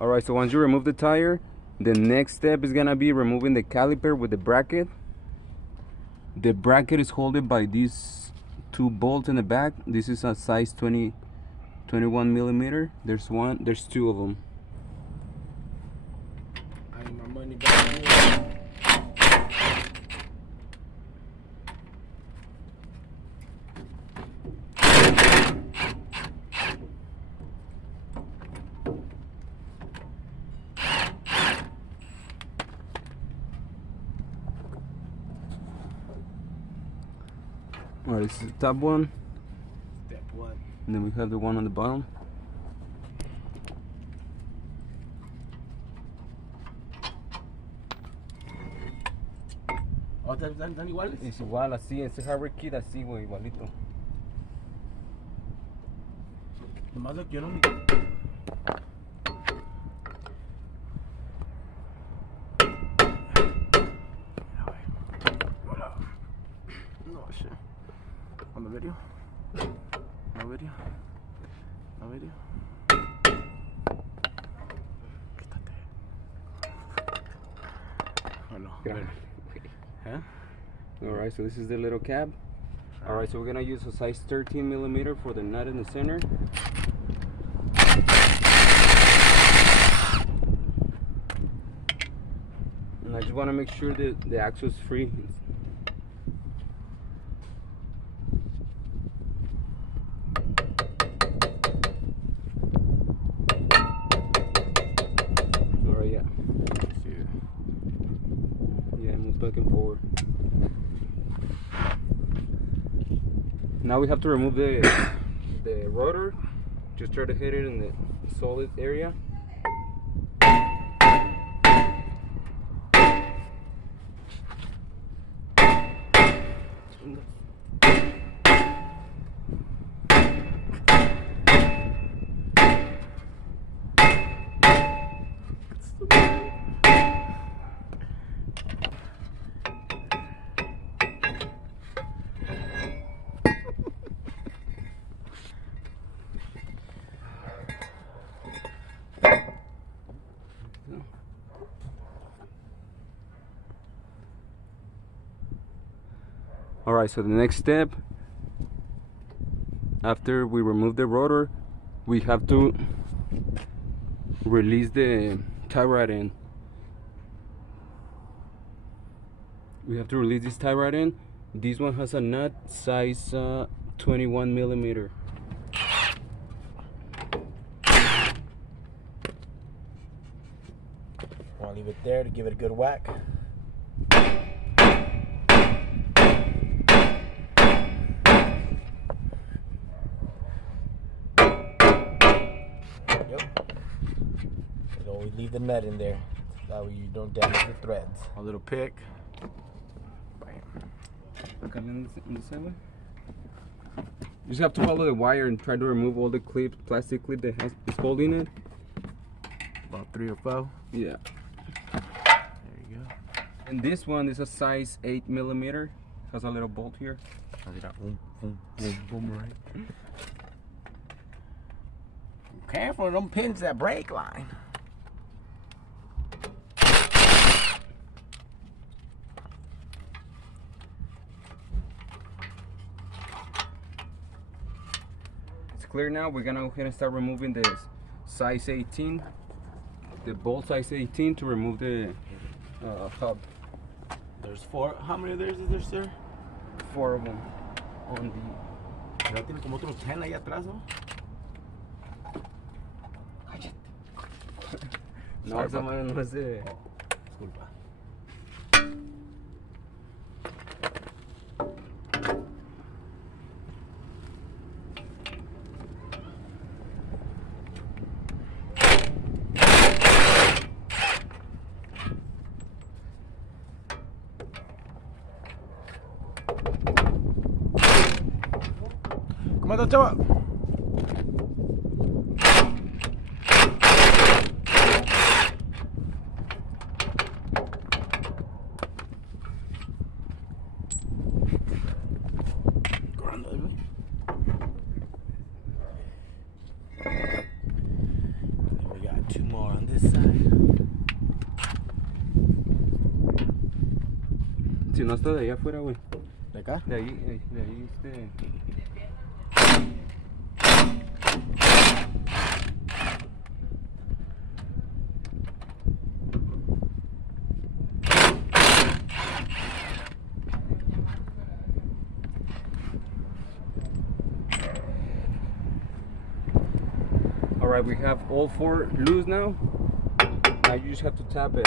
Alright, so once you remove the tire, the next step is gonna be removing the caliper with the bracket. The bracket is held by these two bolts in the back. This is a size 21 millimeter. There's two of them. I need my money back. Alright, this is the top one. Step one. And then we have the one on the bottom. Oh, ¿están iguales? Es igual, así, ese hardware kit así, güey, igualito. Nomás lo que yo no me... No, shit. On the video? No video? No video? Quítate. Oh, no. Huh? Alright, so this is the little cab. Alright, so we're gonna use a size 13 millimeter for the nut in the center. And I just want to make sure that the axle is free. Alright, yeah. Yeah, it moves back and forward. Now we have to remove the rotor. Just try to hit it in the solid area. Alright, so the next step, after we remove the rotor, we have to release the tie rod end. We have to release this tie rod end. This one has a nut size 21 millimeter. I'll leave it there to give it a good whack. Always leave the nut in there. That way you don't damage the threads. A little pick. Bam. You just have to follow the wire and try to remove all the clips, plastic clip that is holding it. About 3 or 4. Yeah. There you go. And this one is a size 8 millimeter. Has a little bolt here. Boom, boom, boom, boom, right. Careful, don't pinch that brake line. Clear now. We're gonna go ahead and start removing the size 18, the bolt size 18, to remove the hub. There's 4. How many of theirs is there, sir? 4 of them on the. Pero tiene como otros 10 ahí atrás, ¿no? No, esa madre no es de. Disculpa. ¿Cómo estás, chaval? We got 2 more on this Si no está de allá afuera, güey. ¿De acá? De ahí, Alright, we have all 4 loose now. Now you just have to tap it.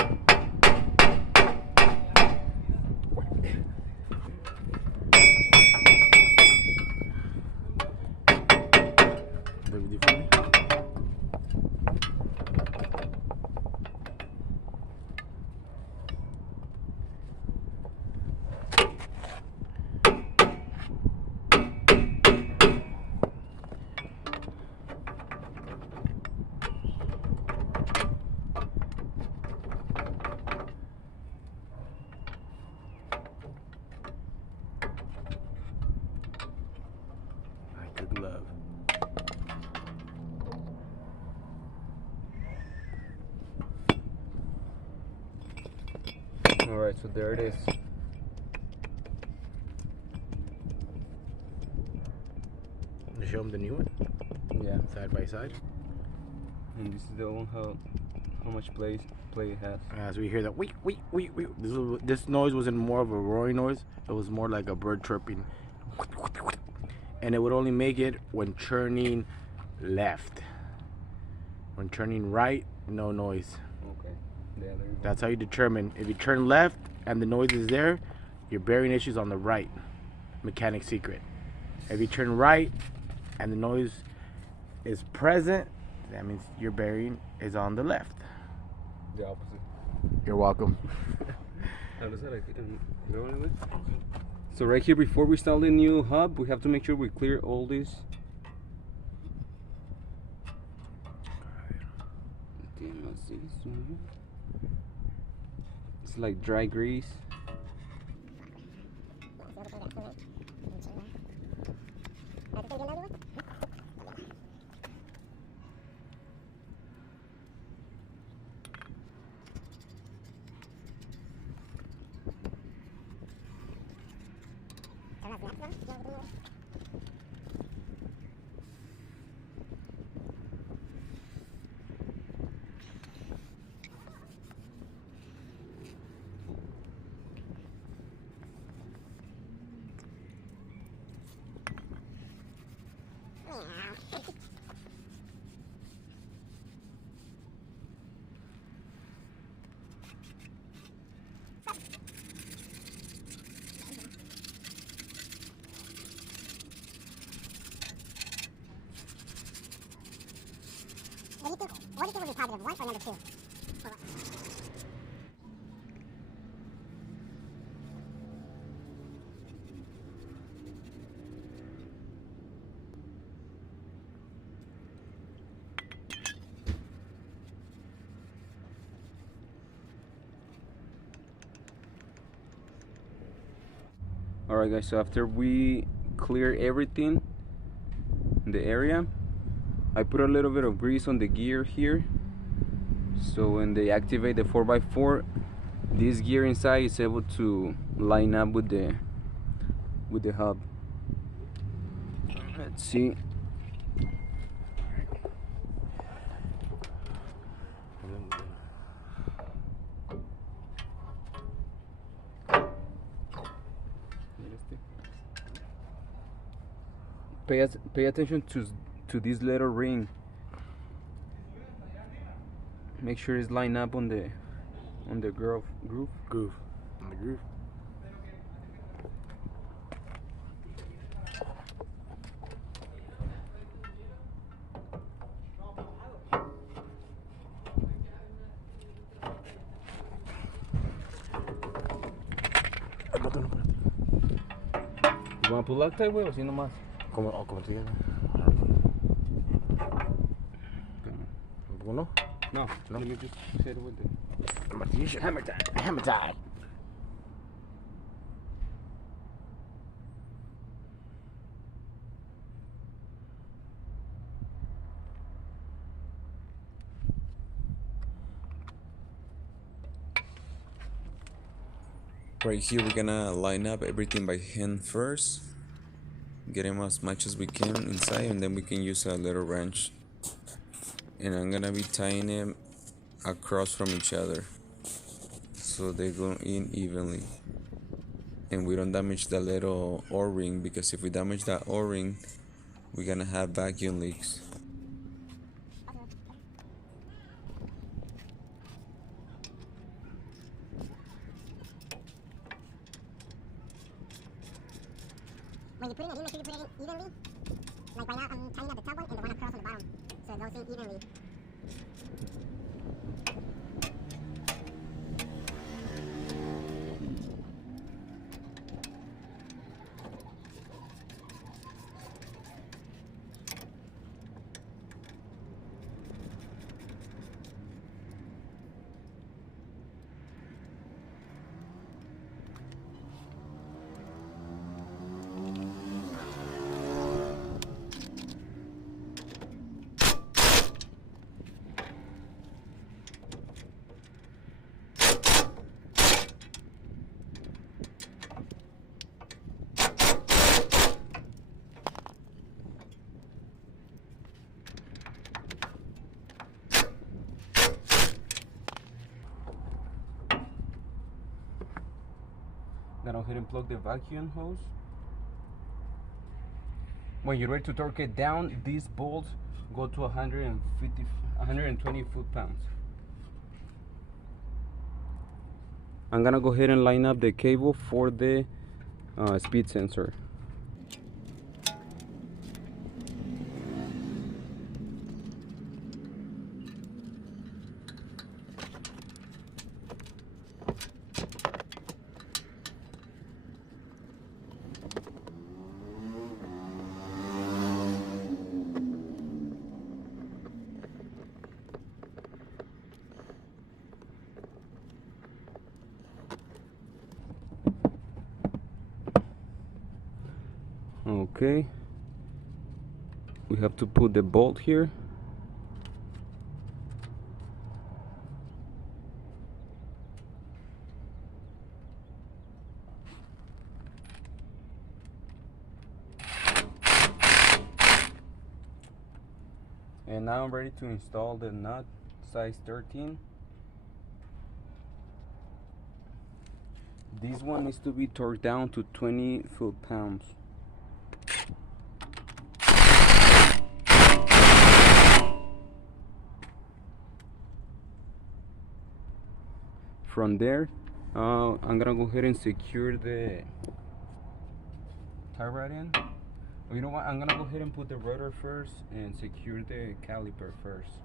Good love. Alright, so there it is. You show them the new one? Yeah. Side by side. And this is the one how much play it has. As we hear that this noise wasn't more of a roaring noise, it was more like a bird chirping. And it would only make it when churning left. When turning right, no noise. Okay. Yeah, there you go. That's how you determine. If you turn left and the noise is there, your bearing issue's on the right. Mechanic secret. If you turn right and the noise is present, that means your bearing is on the left. The opposite. You're welcome. So right here, before we install the new hub, we have to make sure we clear all this. It's like dry grease. What do you think would be positive, 1 or number 2? Alright guys, so after we clear everything in the area, I put a little bit of grease on the gear here, so when they activate the 4x4, this gear inside is able to line up with the hub. Let's see. Pay attention to this little ring. Make sure it's lined up on the groove. On the groove. You want to pull Loctite, güey, o así nomás? Como te diga. ¿Uno? No. Let me just hit it with the Hammer time. Hammer time. Right here we're gonna line up everything by hand first, get them as much as we can inside, and then we can use a little wrench. And I'm gonna be tying them across from each other so they go in evenly, and we don't damage the little o-ring, because if we damage that o-ring we're gonna have vacuum leaks. When you put it in, make sure you put it in evenly. Like right now, I'm tying up the top one and the one across on the bottom, so it goes in evenly. Now go ahead and plug the vacuum hose. When you're ready to torque it down, these bolts go to 120 foot-pounds. I'm gonna go ahead and line up the cable for the speed sensor. Okay, we have to put the bolt here. And now I'm ready to install the nut, size 13. This one needs to be torqued down to 20 foot-pounds. From there, I'm gonna go ahead and secure the tie rod in. You know what? I'm gonna go ahead and put the rotor first and secure the caliper first.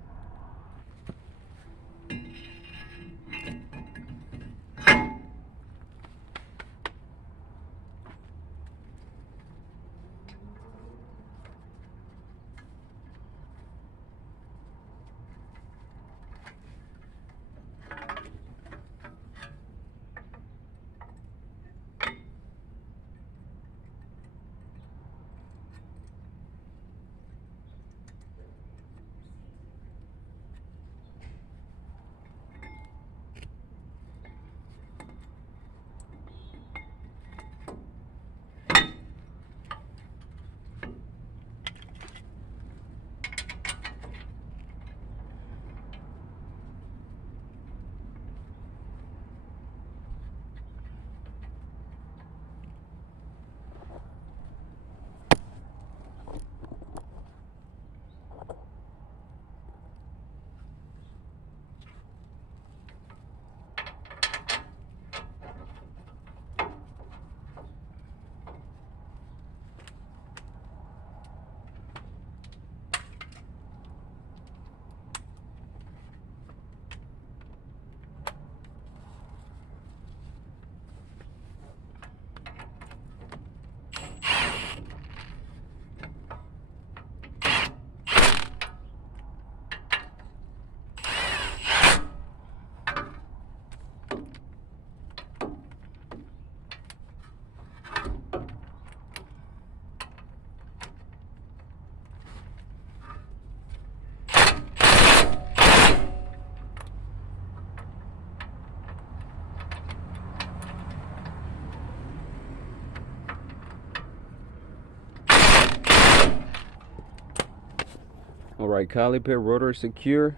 Alright, caliper, rotor secure.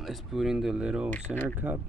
Let's put in the little center cup.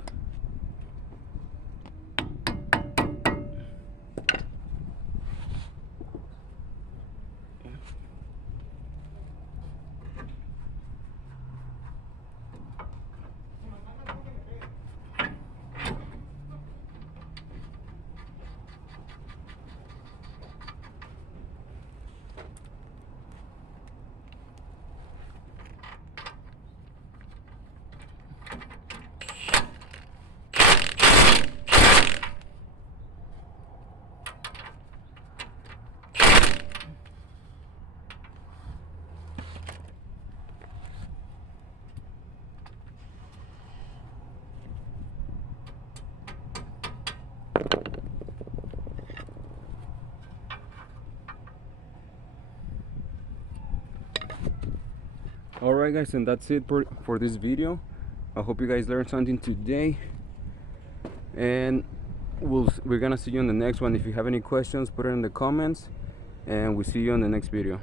Alright guys, and that's it for this video. I hope you guys learned something today, and we're gonna see you in the next one. If you have any questions, put it in the comments, and we'll see you on the next video.